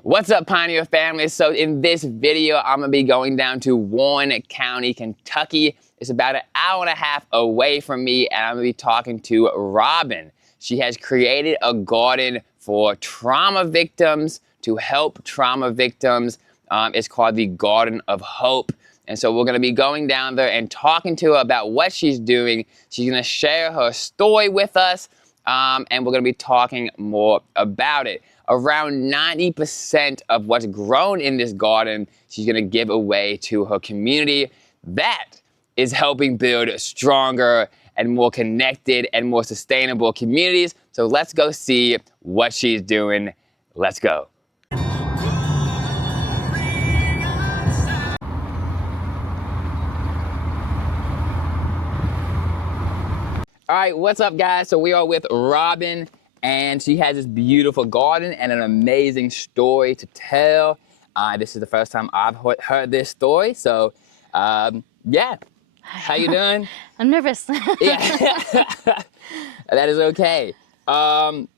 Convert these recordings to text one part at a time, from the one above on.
What's up, Pineal family? So in this video, I'm gonna be going down to Warren County, Kentucky. It's about an hour and a half away from me, and I'm gonna be talking to Robyn. She has created a garden for trauma victims to help trauma victims. It's called the Garden of Hope. And so we're gonna be going down there and talking to her about what she's doing. She's gonna share her story with us, and we're gonna be talking more about it. Around 90% of what's grown in this garden, she's gonna give away to her community. That is helping build stronger and more connected and more sustainable communities. So let's go see what she's doing. Let's go. All right, what's up, guys? So we are with Robyn, and she has this beautiful garden and an amazing story to tell. This is the first time I've heard this story, so yeah. How you doing? I'm nervous. Yeah, that is okay. And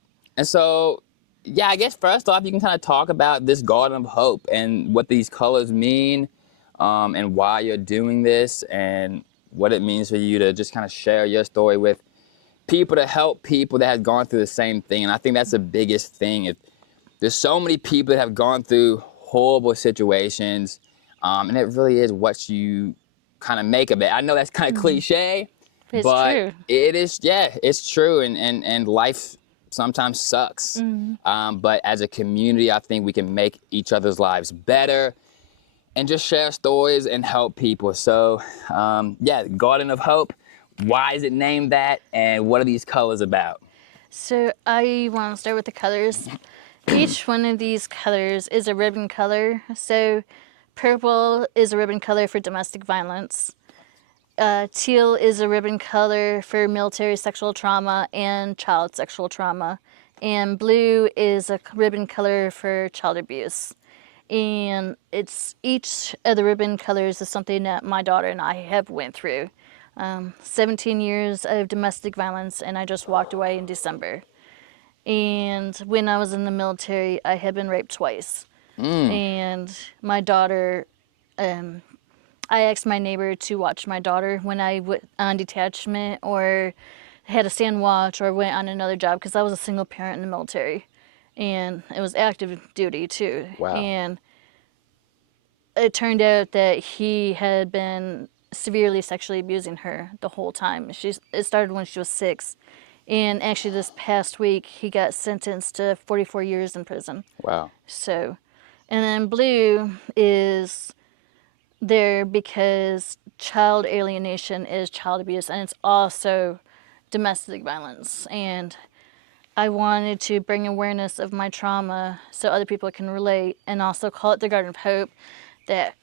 so, yeah, I guess first off, you can kind of talk about this Garden of Hope and what these colors mean, and why you're doing this, and what it means for you to just kind of share your story with people, to help people that have gone through the same thing. And I think that's the biggest thing. There's so many people that have gone through horrible situations, and it really is what you kind of make of it. I know that's kind of cliche, It's but true. it is, yeah, it's true. And life sometimes sucks. But as a community, I think we can make each other's lives better and just share stories and help people. So yeah, Garden of Hope. Why is it named that, and what are these colors about? So I want to start with the colors. Each one of these colors is a ribbon color. So purple is a ribbon color for domestic violence. Teal is a ribbon color for military sexual trauma and child sexual trauma. And blue is a ribbon color for child abuse. And it's each of the ribbon colors is something that my daughter and I have went through. 17 years of domestic violence, and I just walked away in December. And when I was in the military, I had been raped twice. And my daughter, I asked my neighbor to watch my daughter when I went on detachment or had to stand watch or went on another job, because I was a single parent in the military. And it was active duty too. Wow. And it turned out that he had been severely sexually abusing her the whole time. It started when she was 6. And actually this past week, he got sentenced to 44 years in prison. Wow. So, and then blue is there because child alienation is child abuse, and it's also domestic violence. And I wanted to bring awareness of my trauma so other people can relate, and also call it the Garden of Hope, that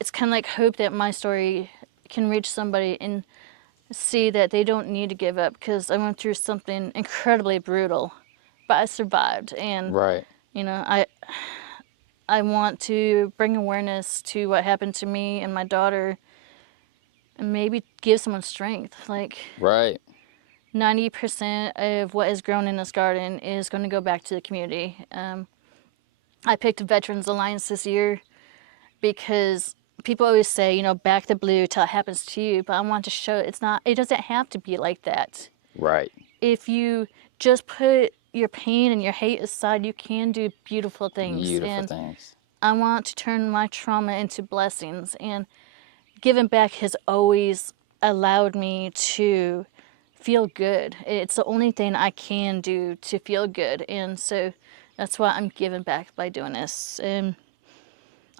it's kind of like hope that my story can reach somebody and see that they don't need to give up, because I went through something incredibly brutal, but I survived. And Right. you know, I want to bring awareness to what happened to me and my daughter, and maybe give someone strength. Like, Right. 90% of what is grown in this garden is going to go back to the community. I picked Veterans Alliance this year because people always say, you know, back the blue till it happens to you. But I want to show it doesn't have to be like that. Right. If you just put your pain and your hate aside, you can do beautiful things. Beautiful and things. I want to turn my trauma into blessings. And giving back has always allowed me to feel good. It's the only thing I can do to feel good. And so that's why I'm giving back by doing this. And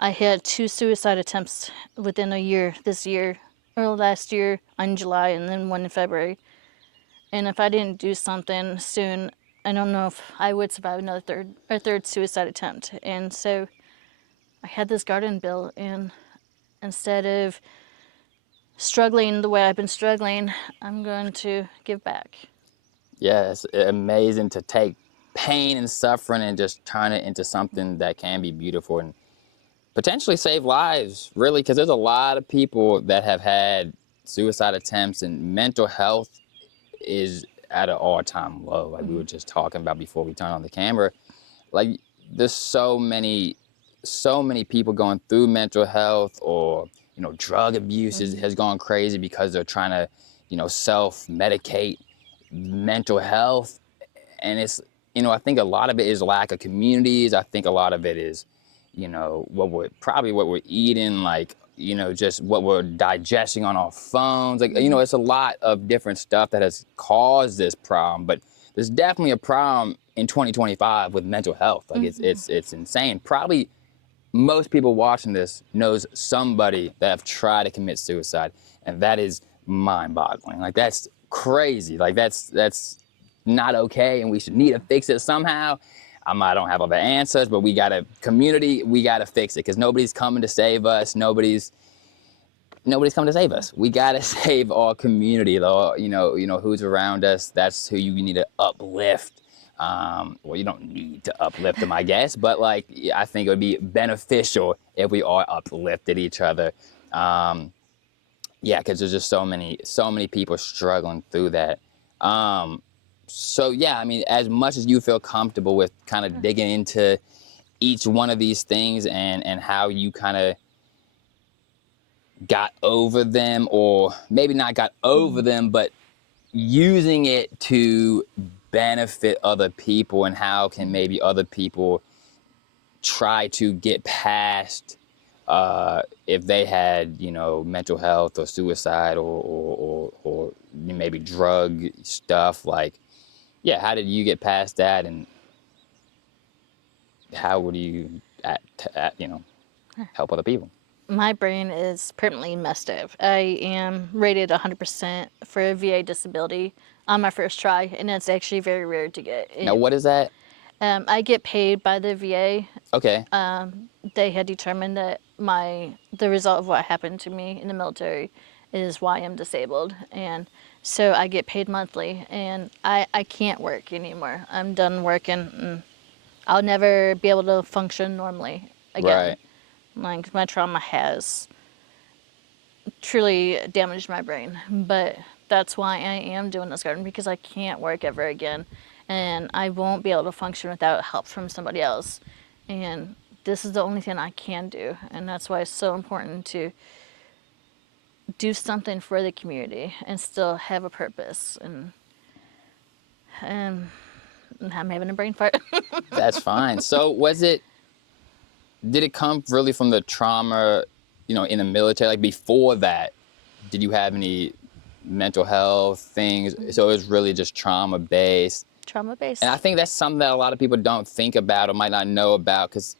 I had 2 suicide attempts within a year this year, or last year in July, and then one in February. And if I didn't do something soon, I don't know if I would survive another third suicide attempt. And so I had this garden built, and instead of struggling the way I've been struggling, I'm going to give back. Yeah, it's amazing to take pain and suffering and just turn it into something that can be beautiful and potentially save lives, really, because there's a lot of people that have had suicide attempts, and mental health is at an all-time low, like we were just talking about before we turned on the camera. Like, there's so many people going through mental health, or drug abuse has gone crazy because they're trying to self-medicate mental health. And it's I think a lot of it is lack of communities. I think a lot of it is what we're eating, like just what we're digesting on our phones, like it's a lot of different stuff that has caused this problem. But there's definitely a problem in 2025 with mental health. Like it's insane. Probably most people watching this knows somebody that have tried to commit suicide, and that is mind-boggling. Like that's crazy. Like that's not okay, and we should need to fix it somehow. I don't have all the answers, but we gotta fix it, because nobody's coming to save us. Nobody's coming to save us. We gotta save our community, though. Who's around us. That's who you need to uplift. Well, you don't need to uplift them, I guess, but like I think it would be beneficial if we all uplifted each other. Yeah, because there's just so many people struggling through that. So yeah, I mean, as much as you feel comfortable with kind of digging into each one of these things, and how you kind of got over them, or maybe not got over them, but using it to benefit other people, and how can maybe other people try to get past if they had mental health or suicide, or maybe drug stuff. Like, yeah, how did you get past that, and how would you help other people? My brain is permanently messed up. I am rated 100% for a VA disability on my first try, and it's actually very rare to get. Now, what is that? I get paid by the VA. Okay. They had determined that the result of what happened to me in the military is why I'm disabled, and so I get paid monthly, and I can't work anymore. I'm done working, and I'll never be able to function normally again. Right. Like, my trauma has truly damaged my brain, but that's why I am doing this garden, because I can't work ever again, and I won't be able to function without help from somebody else. And this is the only thing I can do, and that's why it's so important to do something for the community and still have a purpose. And I'm having a brain fart. That's fine. So did it come really from the trauma, in the military? Like, before that, did you have any mental health things? So it was really just trauma based. Trauma based. And I think that's something that a lot of people don't think about or might not know about, because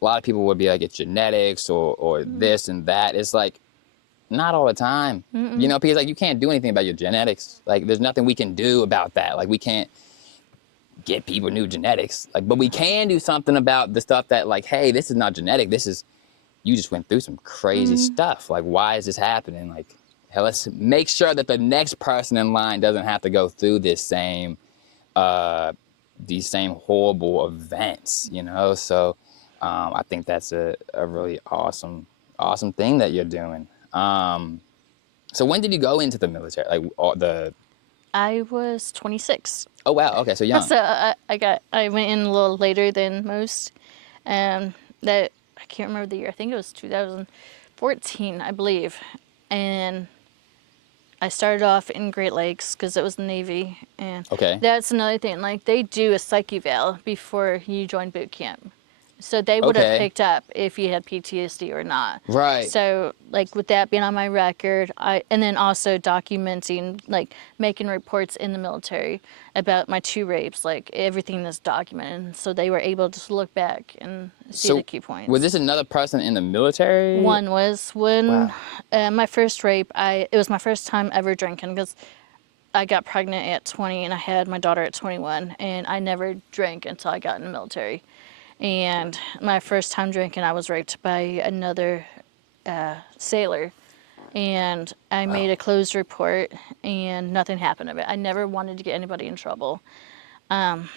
a lot of people would be like, it's genetics, or this and that. It's like, not all the time, because like, you can't do anything about your genetics. Like, there's nothing we can do about that. Like, we can't get people new genetics. Like, but we can do something about the stuff that, like, hey, this is not genetic. This is, you just went through some crazy stuff. Like, why is this happening? Like, hell, let's make sure that the next person in line doesn't have to go through these same horrible events, So I think that's a really awesome thing that you're doing. So when did you go into the military? Like, I was 26. Oh, wow. Okay, so young. So I went in a little later than most. That I can't remember the year. I think it was 2014, I believe. And I started off in Great Lakes because it was the Navy. And Okay. that's another thing. Like, they do a psych eval before you join boot camp. So they would have picked up if you had PTSD or not. Right. So, like, with that being on my record, and then also documenting, like, making reports in the military about my 2 rapes, like, everything is documented. So they were able to look back and see the key points. Was this another person in the military? One was when Wow. my first rape, it was my first time ever drinking, because I got pregnant at 20 and I had my daughter at 21, and I never drank until I got in the military. And my first time drinking, I was raped by another sailor, and I made a closed report, and nothing happened of it. I never wanted to get anybody in trouble. And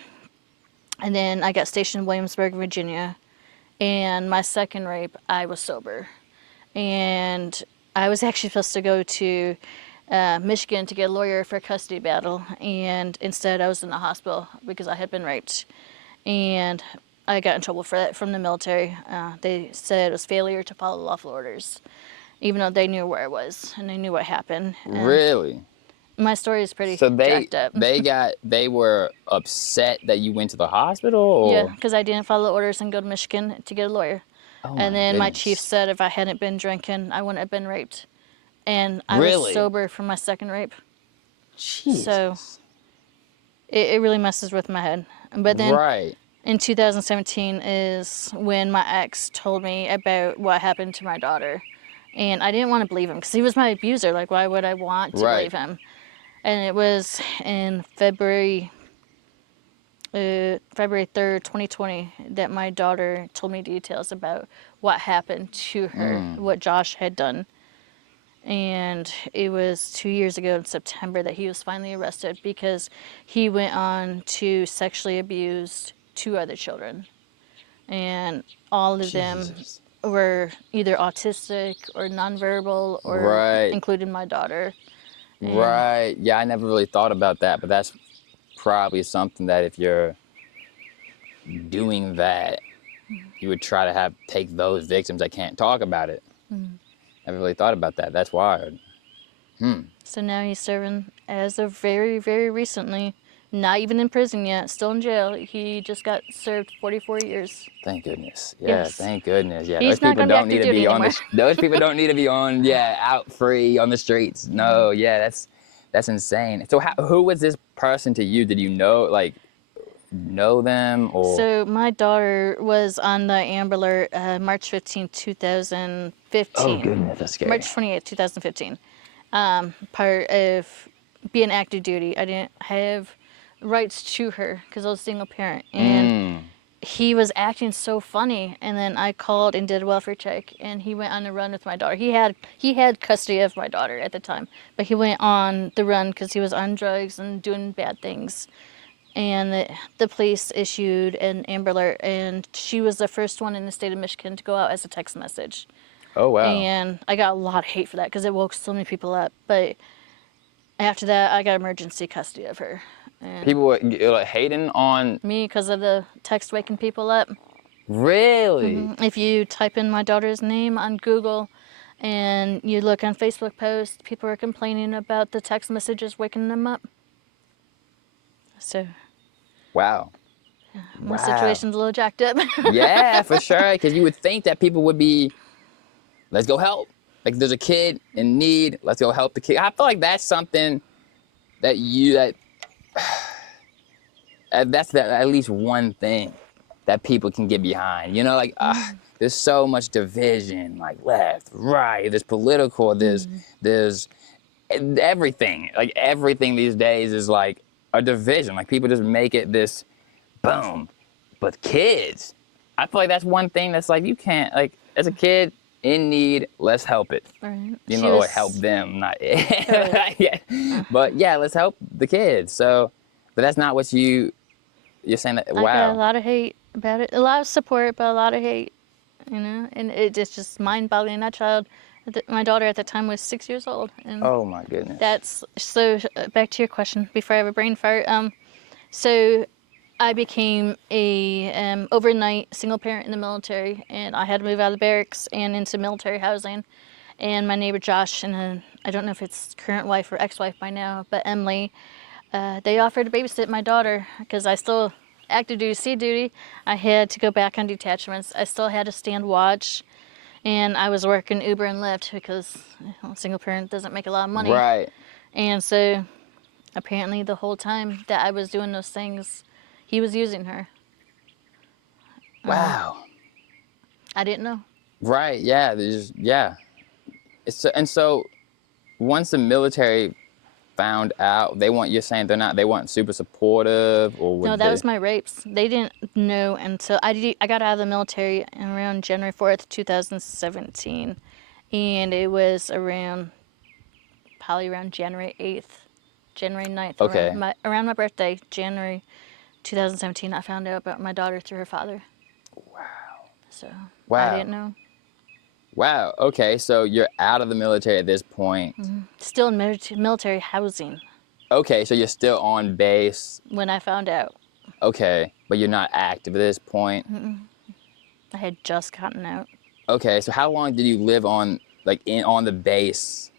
then I got stationed in Williamsburg, Virginia, and my second rape, I was sober. And I was actually supposed to go to Michigan to get a lawyer for a custody battle, and instead I was in the hospital because I had been raped. And I got in trouble for that from the military. They said it was failure to follow lawful orders, even though they knew where I was and they knew what happened. And Really? my story is pretty So jacked up. they were upset that you went to the hospital, Yeah, or? because I didn't follow the orders and go to Michigan to get a lawyer. Oh And my then my chief goodness. said if I hadn't been drinking, I wouldn't have been raped. And I was Really? sober from my second rape. So Jesus. it really messes with my head. But then Right. in 2017 is when my ex told me about what happened to my daughter. And I didn't want to believe him because he was my abuser. Like, why would I want to Right. believe him? And it was in February 3rd, 2020, that my daughter told me details about what happened to her, what Josh had done. And it was 2 years ago in September that he was finally arrested because he went on to sexually abuse 2 other children. And all of them Jesus. were either autistic or nonverbal, or Right. including my daughter. And Right. Yeah, I never really thought about that, but that's probably something that if you're doing that, you would try to take those victims that can't talk about it. Never really thought about that. That's wild. so now he's serving, as of very, very recently, not even in prison yet, still in jail. He just got served 44 years. Thank goodness. Yeah, Yes. thank goodness. Yeah, He's those not people going to be don't active need to duty be on anymore. those people don't need to be on, out free on the streets. No, yeah, that's insane. So who was this person to you? Did you know them, or? So my daughter was on the Amber Alert March 15, 2015. Oh goodness, that's scary. March 28, 2015. Part of being active duty. I didn't have rights to her because I was a single parent. And he was acting so funny, and then I called and did a welfare check, and he went on the run with my daughter. He had custody of my daughter at the time, but he went on the run because he was on drugs and doing bad things. And the police issued an Amber Alert, and she was the first one in the state of Michigan to go out as a text message. Oh wow. And I got a lot of hate for that because it woke so many people up. But after that, I got emergency custody of her. And People were like hating on. me, because of the text waking people up. Really? If you type in my daughter's name on Google and you look on Facebook posts, people are complaining about the text messages waking them up. So Wow. my situation's a little jacked up. Yeah, for sure. Because you would think that people would be, let's go help. Like there's a kid in need, let's go help the kid. I feel like that's something that that's at least one thing that people can get behind. You know, like there's so much division, like left, right. There's political. There's everything. Like everything these days is like a division. Like people just make it this boom. But kids, I feel like that's one thing that's like you can't, like as a kid in need, let's help it. Right. You know, or help them, not yeah. But yeah, let's help the kids. So, but that's not what you're saying that. I got a Wow. lot of hate about it. A lot of support, but a lot of hate, you know? And it's just mind-boggling. That child, my daughter at the time was 6 years old. And Oh my goodness. that's, so back to your question before I have a brain fart. So I became a overnight single parent in the military, and I had to move out of the barracks and into military housing. And my neighbor Josh, and I don't know if it's current wife or ex-wife by now, but Emily, they offered to babysit my daughter because I still active duty, sea duty. I had to go back on detachments. I still had to stand watch, and I was working Uber and Lyft because a single parent doesn't make a lot of money. Right. And so apparently the whole time that I was doing those things, he was using her. Wow. I didn't know. Right. Yeah. Yeah. And so once the military found out, you're saying they weren't super supportive, or No, that was my rapes. They didn't know until I got out of the military around January 4th, 2017. And it was probably around January 8th, January 9th, Okay. around my birthday, January 2017, I found out about my daughter through her father. Wow. So Wow. I didn't know. Wow. Okay. So you're out of the military at this point. Still in military housing Okay. So you're still on base. when I found out. Okay, but you're not active at this point. I had just gotten out. Okay, so how long did you live on, like, on the base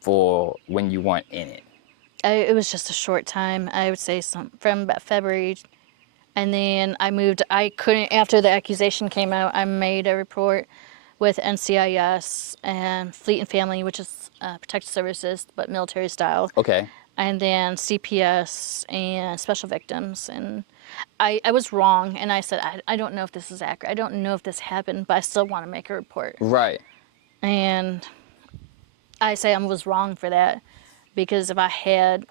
for when you weren't in it? It was just a short time. I would say from about February, and then I moved. I couldn't, after the accusation came out, I made a report with NCIS and Fleet and Family, which is protective services but military style. Okay. And then CPS and Special Victims. And I was wrong, and I said, I don't know if this is accurate. I don't know if this happened, but I still want to make a report. Right. And I say I was wrong for that, because if I had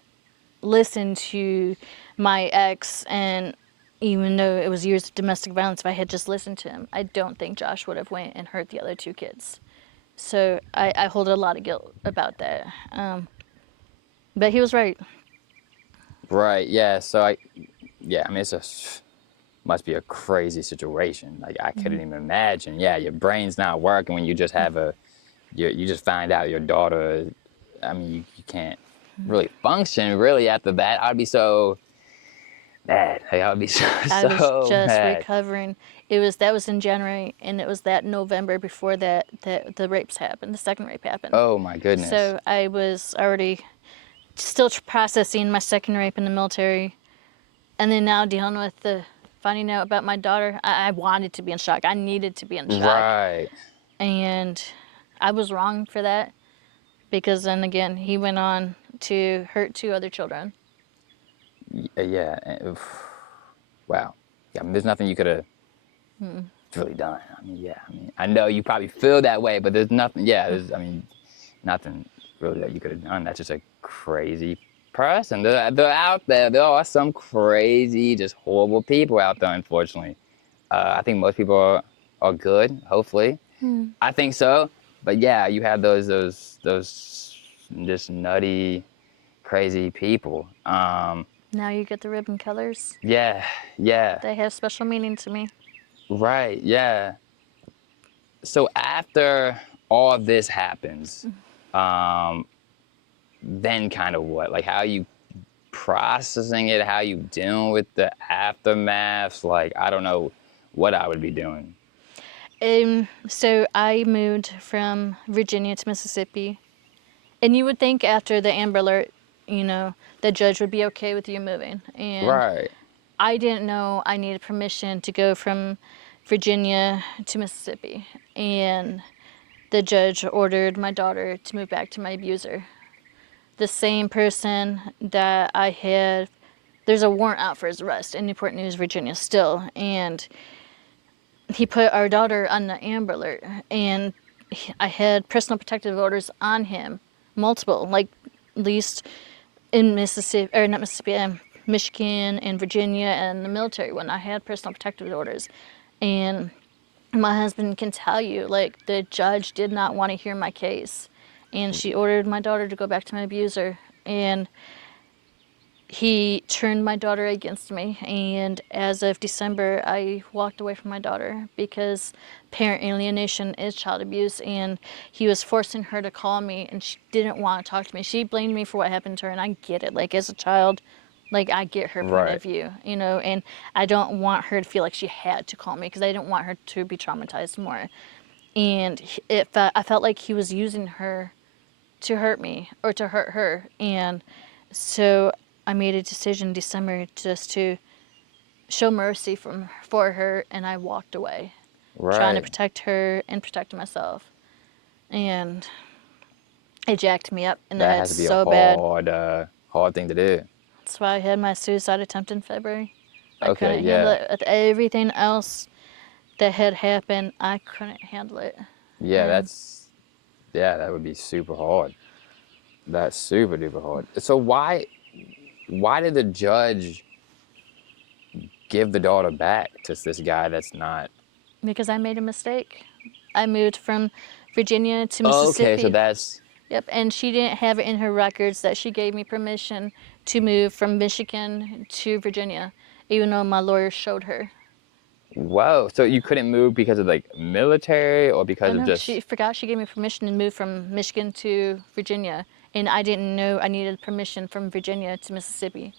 listened to my ex, and even though it was years of domestic violence, if I had just listened to him, I don't think Josh would have went and hurt the other two kids. So I hold a lot of guilt about that. But he was right. Right. Yeah. So I mean, must be a crazy situation. Like, I couldn't even imagine. Yeah, your brain's not working when you just have you just find out your daughter. I mean, you can't really function really after that. I'd be so mad. Like, I'd be so I was just mad. recovering. That was in January, and it was that November before that the rapes happened. The second rape happened. Oh my goodness. So I was already still processing my second rape in the military, and then now dealing with finding out about my daughter. I wanted to be in shock. I needed to be in shock. Right. And I was wrong for that, because then again, he went on to hurt two other children. Yeah. Wow. Yeah. I mean, there's nothing you could have really done. I mean, yeah. I mean, I know you probably feel that way, but there's nothing. Yeah. I mean, nothing really that you could have done. That's just a crazy person. They're out there. There are some crazy, just horrible people out there, unfortunately. I think most people are good, hopefully. I think so. But yeah, you have those just nutty, crazy people. Now you get the ribbon colors. Yeah, yeah. They have special meaning to me. Right, yeah. So after all this happens, then kind of what? Like, how are you processing it? How are you dealing with the aftermath? Like, I don't know what I would be doing. So I moved from Virginia to Mississippi, and you would think after the Amber Alert, the judge would be okay with you moving. And Right. I didn't know I needed permission to go from Virginia to Mississippi, and the judge ordered my daughter to move back to my abuser. The same person that I had, there's a warrant out for his arrest in Newport News, Virginia still, and he put our daughter on the Amber Alert, and I had personal protective orders on him, multiple, like at least in Mississippi, or not Mississippi, Michigan and Virginia and the military when I had personal protective orders. And my husband can tell you, like, the judge did not want to hear my case, and she ordered my daughter to go back to my abuser, and he turned my daughter against me. And as of December, I walked away from my daughter because parent alienation is child abuse, and he was forcing her to call me, and she didn't want to talk to me. She blamed me for what happened to her, and I get it. Like, as a child, like, I get her point of view, and I don't want her to feel like she had to call me, because I didn't want her to be traumatized more. And I felt like he was using her to hurt me or to hurt her. And so I made a decision in December just to show mercy for her, and I walked away, trying to protect her and protect myself. And it jacked me up in the head so bad. That has to be a hard thing to do. That's why I had my suicide attempt in February. I Okay, couldn't handle it. With everything else that had happened, I couldn't handle it. Yeah, that would be super hard. That's super duper hard. So why did the judge give the daughter back to this guy that's not? Because I made a mistake. I moved from Virginia to Mississippi. Okay, so that's... Yep, and she didn't have it in her records that she gave me permission to move from Michigan to Virginia, even though my lawyer showed her. Whoa, so you couldn't move because of, like, military, or because of just... She forgot she gave me permission to move from Michigan to Virginia, and I didn't know I needed permission from Virginia to Mississippi.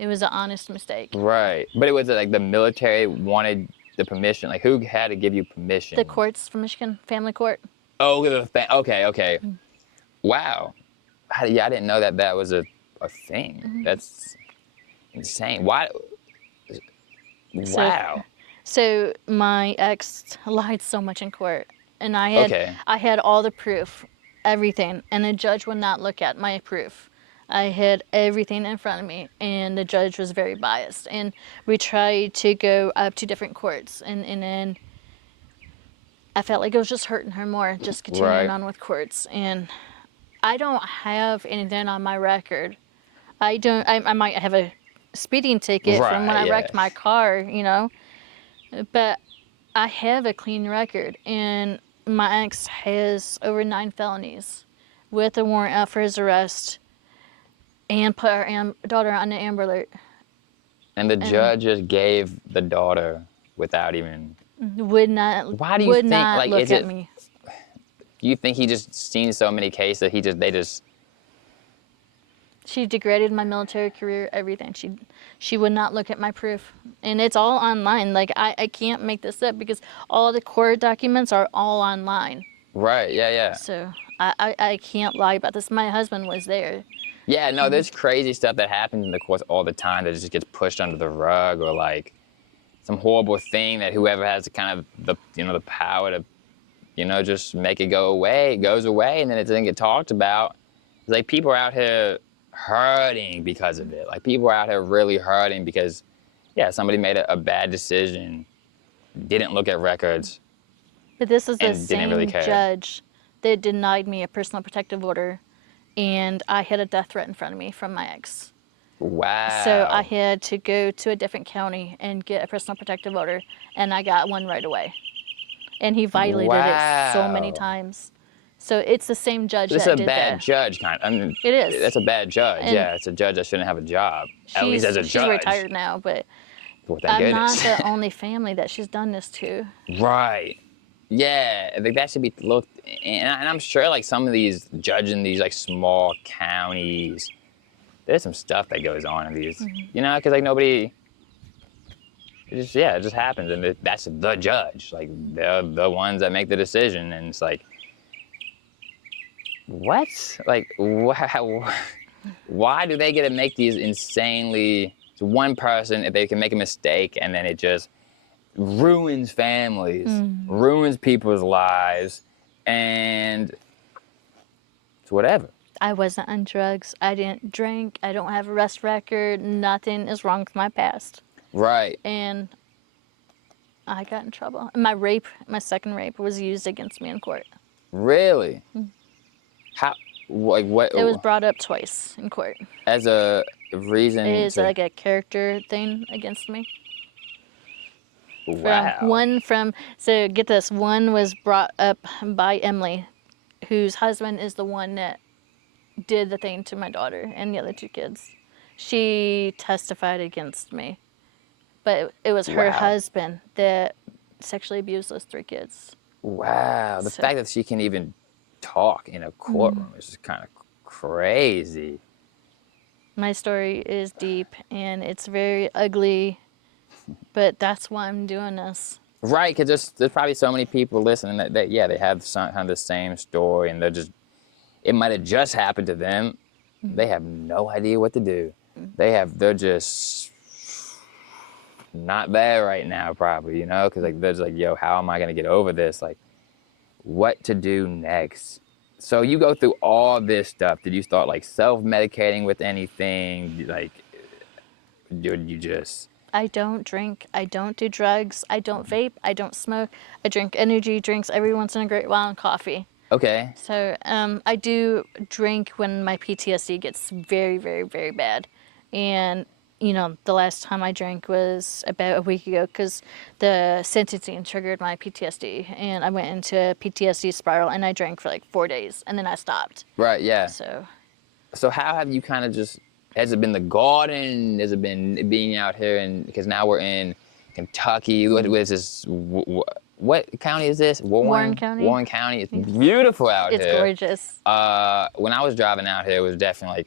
It was an honest mistake. Right. But it was like the military wanted the permission. Like, who had to give you permission? The courts from Michigan, family court. Oh, okay. Wow. Yeah, I didn't know that that was a thing. That's insane. Why? Wow. So my ex lied so much in court, and I had all the proof, everything, and the judge would not look at my proof. I had everything in front of me, and the judge was very biased. And we tried to go up to different courts, and then I felt like it was just hurting her more, just continuing on with courts. And I don't have anything on my record. I might have a speeding ticket from when I wrecked my car, you know, but I have a clean record, and my ex has over 9 felonies with a warrant out for his arrest and put our daughter on the Amber Alert. And the judge just gave the daughter without even... Would not. Why do you would think, not like, look is at it... me. Do you think he just seen so many cases that they just... She degraded my military career, everything. She would not look at my proof. And it's all online. Like, I can't make this up because all the court documents are all online. Right, yeah. So I can't lie about this. My husband was there. Yeah, no, there's crazy stuff that happens in the courts all the time that just gets pushed under the rug, or like some horrible thing that whoever has the kind of the power to, just make it go away, it goes away, and then it doesn't get talked about. It's like people are out here hurting because of it. Like, people are out here really hurting because, yeah, somebody made a bad decision, didn't look at records. But this is the same really judge that denied me a personal protective order, and I had a death threat in front of me from my ex. Wow. So I had to go to a different county and get a personal protective order, and I got one right away. And he violated it so many times. So it's the same judge that did that. This is a bad judge, kind of. I mean, it is. That's a bad judge. And yeah, it's a judge that shouldn't have a job. At least as a judge. She's retired now, but I'm not the only family that she's done this to. Right. Yeah, I think that should be looked, and I'm sure like some of these judges in these like small counties, there's some stuff that goes on in these, because like nobody, it just happens, and that's the judge, like they're the ones that make the decision, and it's like, what? Like, why do they get to make these insanely, it's one person, if they can make a mistake, and then it just ruins families, ruins people's lives, and it's whatever. I wasn't on drugs. I didn't drink. I don't have a arrest record. Nothing is wrong with my past. Right. And I got in trouble. My second rape was used against me in court. Really? How? Like what? It was brought up twice in court. As a reason? It is like a character thing against me. Wow. So get this, one was brought up by Emily, whose husband is the one that did the thing to my daughter and the other 2 kids. She testified against me, but it was her husband that sexually abused those 3 kids. Wow. The fact that she can even talk in a courtroom is just kind of crazy. My story is deep and it's very ugly. But that's why I'm doing this. Right, because there's probably so many people listening that they have kind of the same story, and it might have just happened to them. They have no idea what to do. They're just not there right now, probably, because like they're just like, yo, how am I gonna get over this? Like, what to do next? So you go through all this stuff. Did you start like self-medicating with anything? Like, did you just... I don't drink, I don't do drugs, I don't vape, I don't smoke. I drink energy drinks every once in a great while and coffee. Okay. So I do drink when my PTSD gets very, very, very bad. And, the last time I drank was about a week ago because the sentencing triggered my PTSD. And I went into a PTSD spiral and I drank for like 4 days and then I stopped. Right, yeah. So how have you kind of just... Has it been the garden? Has it been being out here? Because now we're in Kentucky. What is this? What county is this? Warren County. Warren County. It's beautiful out here. It's gorgeous. When I was driving out here, it was definitely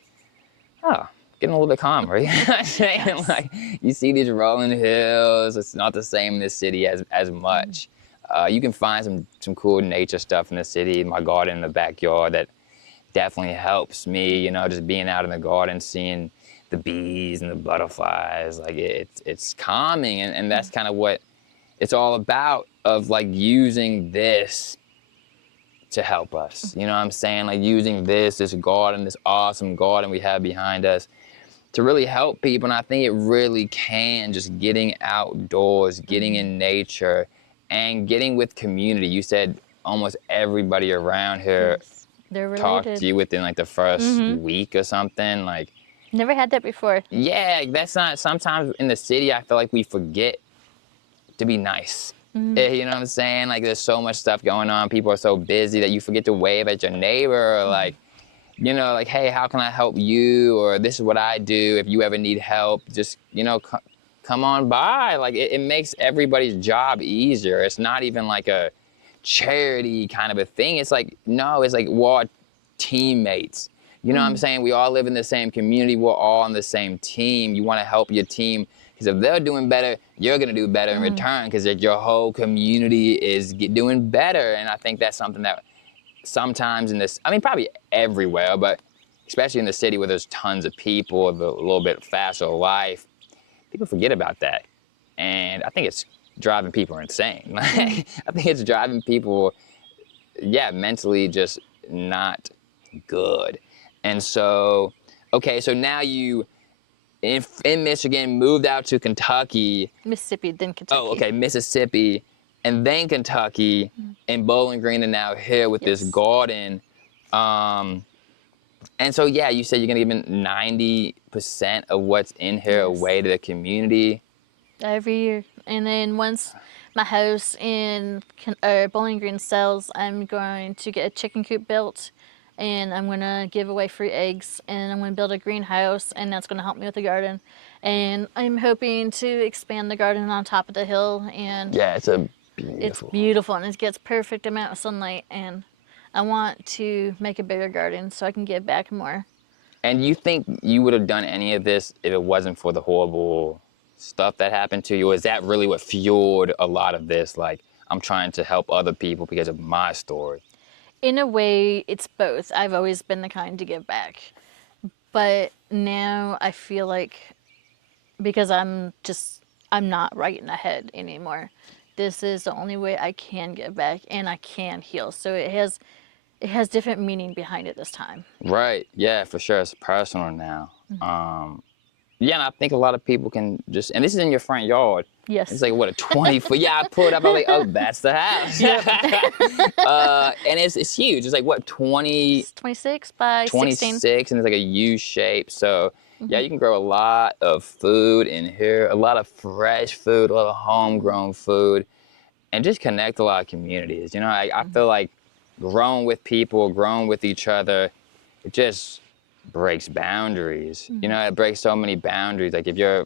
like, getting a little bit calmer. You know what I'm saying? Yes. Like, you see these rolling hills. It's not the same in the city as much. You can find some cool nature stuff in the city. My garden in the backyard that definitely helps me. You know, just being out in the garden, seeing the bees and the butterflies. Like, it's calming, and that's kind of what it's all about. Of like using this to help us. You know what I'm saying? Like using this garden, this awesome garden we have behind us to really help people. And I think it really can, just getting outdoors, getting in nature, and getting with community. You said almost everybody around here Yes. They're talked related. to you within like the first week or something. Like, Never had that before. yeah, that's not, sometimes in the city, I feel like we forget to be nice. You know what I'm saying? Like, there's so much stuff going on. People are so busy that you forget to wave at your neighbor, or like, you know, like, hey, how can I help you? Or this is what I do. If you ever need help, just, you know, come on by. Like, it makes everybody's job easier. It's not even like a charity kind of a thing. It's like, no, it's like we're all teammates. You know what I'm saying? We all live in the same community. We're all on the same team. You want to help your team, because if they're doing better, you're going to do better in return, because your whole community is doing better. And I think that's something that sometimes in this, I mean, probably everywhere, but especially in the city where there's tons of people, the little bit faster life, people forget about that. And I think it's driving people insane. I think it's driving people, yeah, mentally just not good. And so, okay, so now you, in Michigan, moved out to Kentucky. Mississippi, then Kentucky. Oh, okay, Mississippi, and then Kentucky, and Bowling Green, and now here with this garden. And so, yeah, you said you're gonna give 90% of what's in here away to the community. Every year. And then once my house in Bowling Green sells, I'm going to get a chicken coop built, and I'm going to give away free eggs, and I'm going to build a greenhouse, and that's going to help me with the garden. And I'm hoping to expand the garden on top of the hill, and Yeah, it's it's beautiful, and it gets perfect amount of sunlight, and I want to make a bigger garden so I can give back more. And you think you would have done any of this if it wasn't for the horrible stuff that happened to you? Or is that really what fueled a lot of this? Like, I'm trying to help other people because of my story. In a way, it's both. I've always been the kind to give back. But now I feel like, because I'm not right in the head anymore, this is the only way I can give back, and I can heal. So it has different meaning behind it this time. Right, yeah, for sure, it's personal now. Yeah, and I think a lot of people can just, and this is in your front yard. Yes. It's like, what, a 20-foot, yeah, I pulled up, I was like, oh, that's the house. And it's huge. It's like, what, 20? 26 by 16. 26, and it's like a U shape. So, yeah, you can grow a lot of food in here, a lot of fresh food, a lot of homegrown food, and just connect a lot of communities. You know, I feel like growing with people, growing with each other, it just breaks boundaries. You know, it breaks so many boundaries. Like, if you're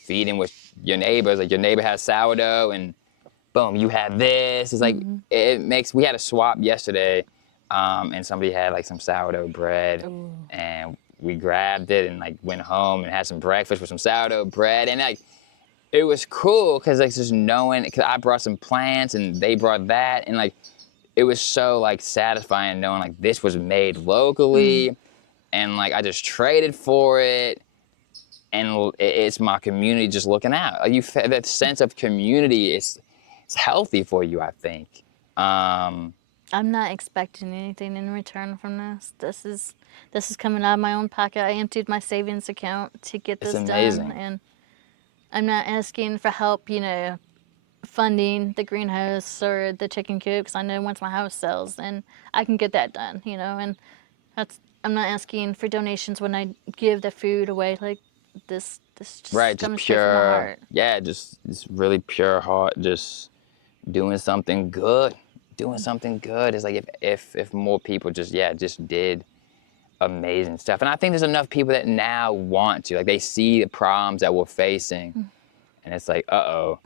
feeding with your neighbors, like your neighbor has sourdough and boom, you have this. It's like, it makes, we had a swap yesterday, and somebody had like some sourdough bread. And we grabbed it and like went home and had some breakfast with some sourdough bread. And like, it was cool because like just knowing, because I brought some plants and they brought that. And like, it was so like satisfying knowing like this was made locally. And like, I just traded for it. And it's my community just looking out. Like, that sense of community is, it's healthy for you, I think. I'm not expecting anything in return from this. This is coming out of my own pocket. I emptied my savings account to get this done, and I'm not asking for help, you know, funding the greenhouse or the chicken coop, because I know once my house sells, then I can get that done, you know. And I'm not asking for donations when I give the food away. Like, this just right, comes just straight from my pure, heart. yeah, just really pure heart, just doing something good. Doing something good. It's like if more people just did amazing stuff. And I think there's enough people that now want to, like, they see the problems that we're facing, and it's like, uh-oh,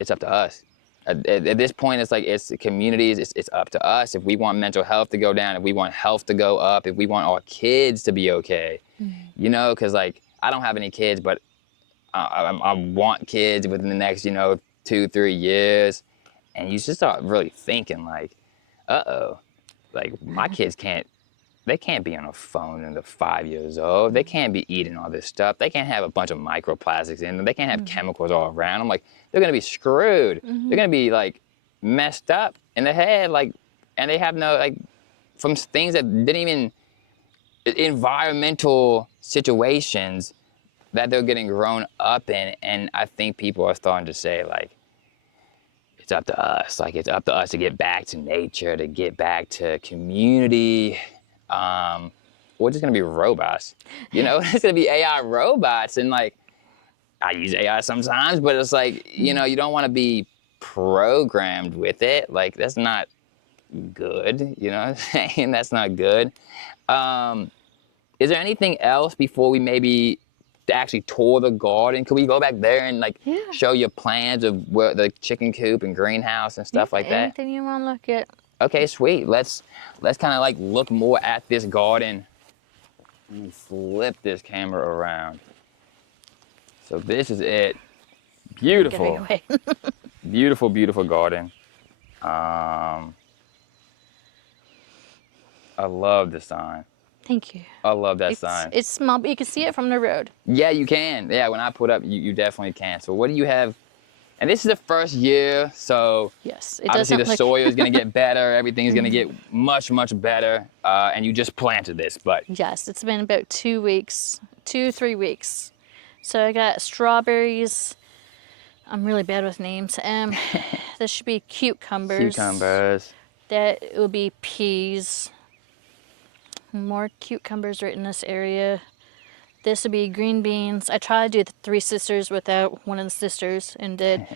it's up to us. At this point, it's like it's the communities. It's up to us. If we want mental health to go down, if we want health to go up, if we want our kids to be okay, you know, because like I don't have any kids, but I want kids within the next, you know, 2-3 years, and you just start really thinking like, like my kids they can't be on a phone when they're 5 years old. They can't be eating all this stuff. They can't have a bunch of microplastics in them. They can't have chemicals all around them. Like, they're gonna be screwed. They're gonna be like messed up in the head, like, and they have no, like, from things that didn't even, environmental situations that they're getting grown up in. And I think people are starting to say like, it's up to us. Like, it's up to us to get back to nature, to get back to community. We're just gonna be robots, you know. It's gonna be AI robots, and like I use AI sometimes, but it's like, you know, you don't want to be programmed with it. Like, that's not good, you know what I'm saying? That's not good. Is there anything else before we maybe actually tour the garden? Could we go back there and like show you plans of where the chicken coop and greenhouse and stuff like that? Anything you want to look at. Okay, sweet. Let's kind of like look more at this garden. Let me flip this camera around. So this is it. Beautiful. Beautiful, beautiful garden. I love the sign. Thank you. I love that sign. It's small, but you can see it from the road. Yeah, you can. Yeah, when I put up, you definitely can. So what do you have? And this is the first year, so yes, obviously the soil is going to get better. Everything's going to get much, much better. And you just planted this, but yes, it's been about 2 weeks, 2-3 weeks. So I got strawberries. I'm really bad with names. This should be cucumbers. Cucumbers. That will be peas. More cucumbers right in this area. This would be green beans. I tried to do the three sisters without one of the sisters and did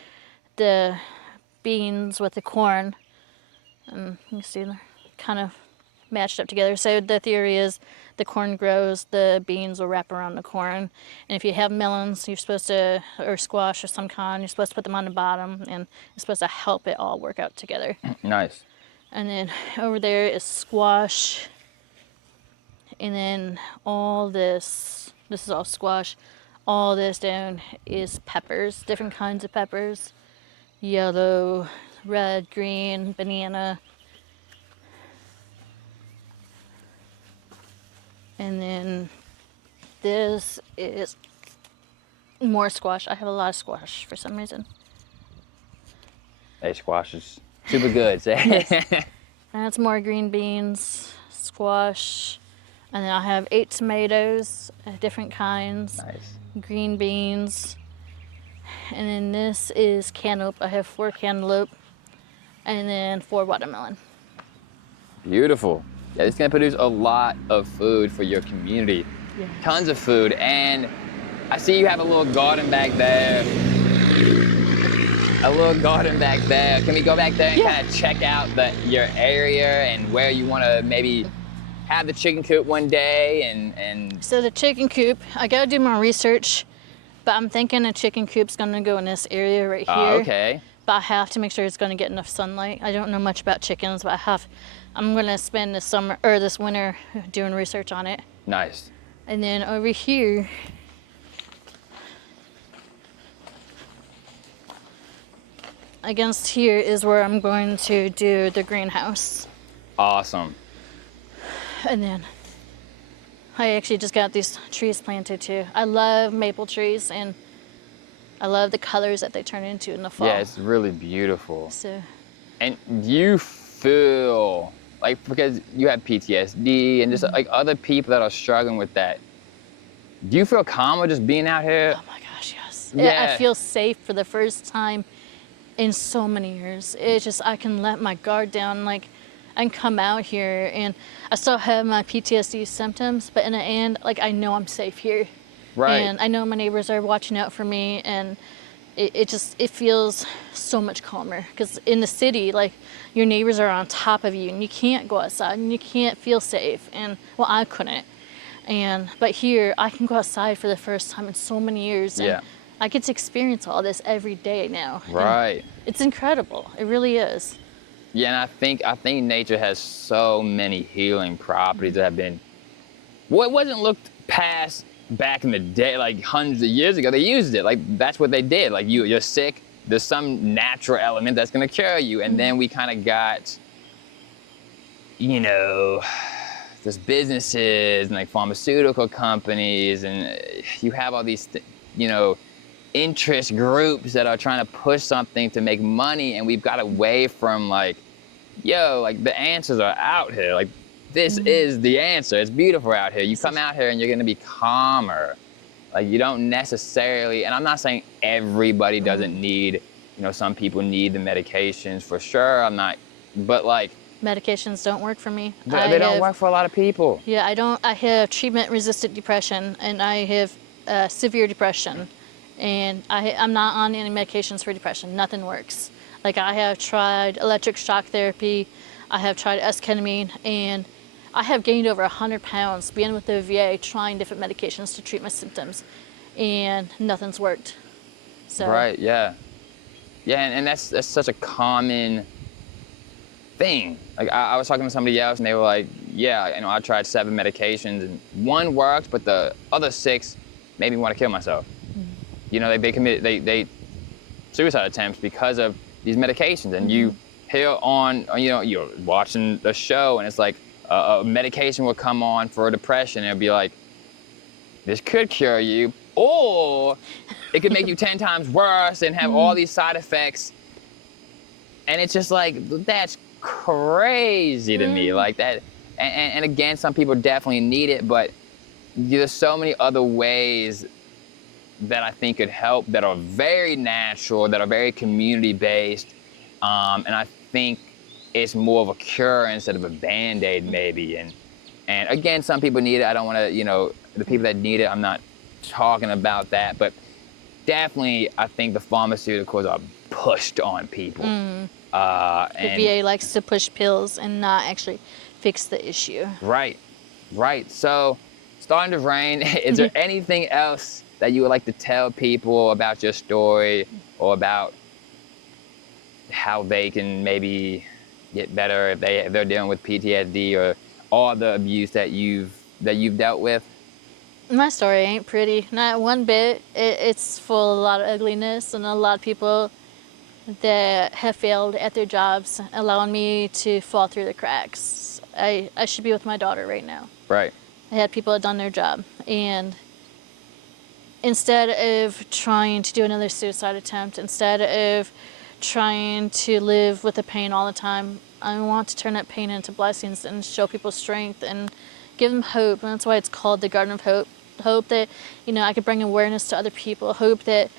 the beans with the corn. And you see they're kind of matched up together. So the theory is the corn grows, the beans will wrap around the corn. And if you have melons, you're supposed to, or squash or some kind, you're supposed to put them on the bottom and it's supposed to help it all work out together. Nice. And then over there is squash. And then all this is all squash. All this down is peppers, different kinds of peppers. Yellow, red, green, banana. And then this is more squash. I have a lot of squash for some reason. Hey, squash is super good. Yes. That's more green beans, squash. And then I have 8 tomatoes, different kinds. Nice. Green beans. And then this is cantaloupe. I have 4 cantaloupe. And then 4 watermelon. Beautiful. Yeah, it's gonna produce a lot of food for your community. Yeah. Tons of food. And I see you have a little garden back there. A little garden back there. Can we go back there and kind of check out your area and where you wanna maybe have the chicken coop one day and So the chicken coop, I gotta do more research, but I'm thinking a chicken coop's gonna go in this area right here. Okay. But I have to make sure it's gonna get enough sunlight. I don't know much about chickens, but I'm gonna spend this winter doing research on it. Nice. And then over here, against here is where I'm going to do the greenhouse. Awesome. And then I actually just got these trees planted too. I love maple trees and I love the colors that they turn into in the fall. Yeah, it's really beautiful. So. And you feel like, because you have PTSD and just like other people that are struggling with that, do you feel calmer just being out here? Oh my gosh, yes. Yeah. I feel safe for the first time in so many years. It's just, I can let my guard down. Like, I can come out here and I still have my PTSD symptoms, but in the end, like, I know I'm safe here. Right. And I know my neighbors are watching out for me, and it feels so much calmer. Because in the city, like, your neighbors are on top of you and you can't go outside and you can't feel safe. And well, I couldn't. But here I can go outside for the first time in so many years. And Yeah. I get to experience all this every day now. And Right. it's incredible. It really is. Yeah, and I think nature has so many healing properties that have been, well, it wasn't looked past back in the day, like hundreds of years ago. They used it, like that's what they did. Like you're sick, there's some natural element that's gonna cure you, and then we kind of got, you know, there's businesses and like pharmaceutical companies, and you have all these, you know, interest groups that are trying to push something to make money, and we've got away from like, yo, like the answers are out here. Like this is the answer. It's beautiful out here. You come out here and you're gonna be calmer. Like you don't necessarily, and I'm not saying everybody doesn't need, you know, some people need the medications for sure. I'm not, but like, Medications don't work for me. they don't work for a lot of people. Yeah, I have treatment-resistant depression, and I have severe depression, and I'm not on any medications for depression. Nothing works. Like I have tried electric shock therapy, I have tried esketamine, and I have gained over 100 pounds being with the VA trying different medications to treat my symptoms, and nothing's worked. So. Right, yeah. Yeah, and that's such a common thing. Like I was talking to somebody else and they were like, yeah, you know, I tried 7 medications and 1 worked, but the other 6 made me want to kill myself. You know, they committed they suicide attempts because of these medications. And you hear on, you know, you're watching the show and it's like a medication will come on for depression and it'll be like, this could cure you, or it could make you 10 times worse and have all these side effects. And it's just like, that's crazy to me, like that. And again, some people definitely need it, but there's so many other ways that I think could help that are very natural, that are very community-based. And I think it's more of a cure instead of a Band-Aid maybe. And again, some people need it. I don't want to, you know, the people that need it, I'm not talking about that, but definitely I think the pharmaceuticals are pushed on people. The VA likes to push pills and not actually fix the issue. Right, right. So, starting to rain, is there anything else that you would like to tell people about your story or about how they can maybe get better if they're dealing with PTSD or all the abuse that you've dealt with? My story ain't pretty, not one bit. It's full of a lot of ugliness and a lot of people that have failed at their jobs, allowing me to fall through the cracks. I should be with my daughter right now. Right. I had people that done their job, and instead of trying to do another suicide attempt, instead of trying to live with the pain all the time, I want to turn that pain into blessings and show people strength and give them hope. And that's why it's called the Garden of Hope. Hope that, you know, I could bring awareness to other people. Hope that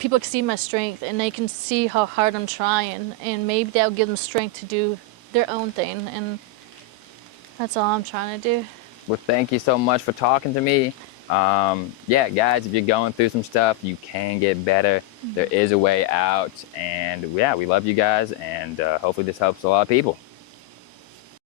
people can see my strength and they can see how hard I'm trying, and maybe that'll give them strength to do their own thing. And that's all I'm trying to do. Well, thank you so much for talking to me. Yeah, guys, if you're going through some stuff, you can get better. There is a way out. And yeah, we love you guys, and hopefully this helps a lot of people.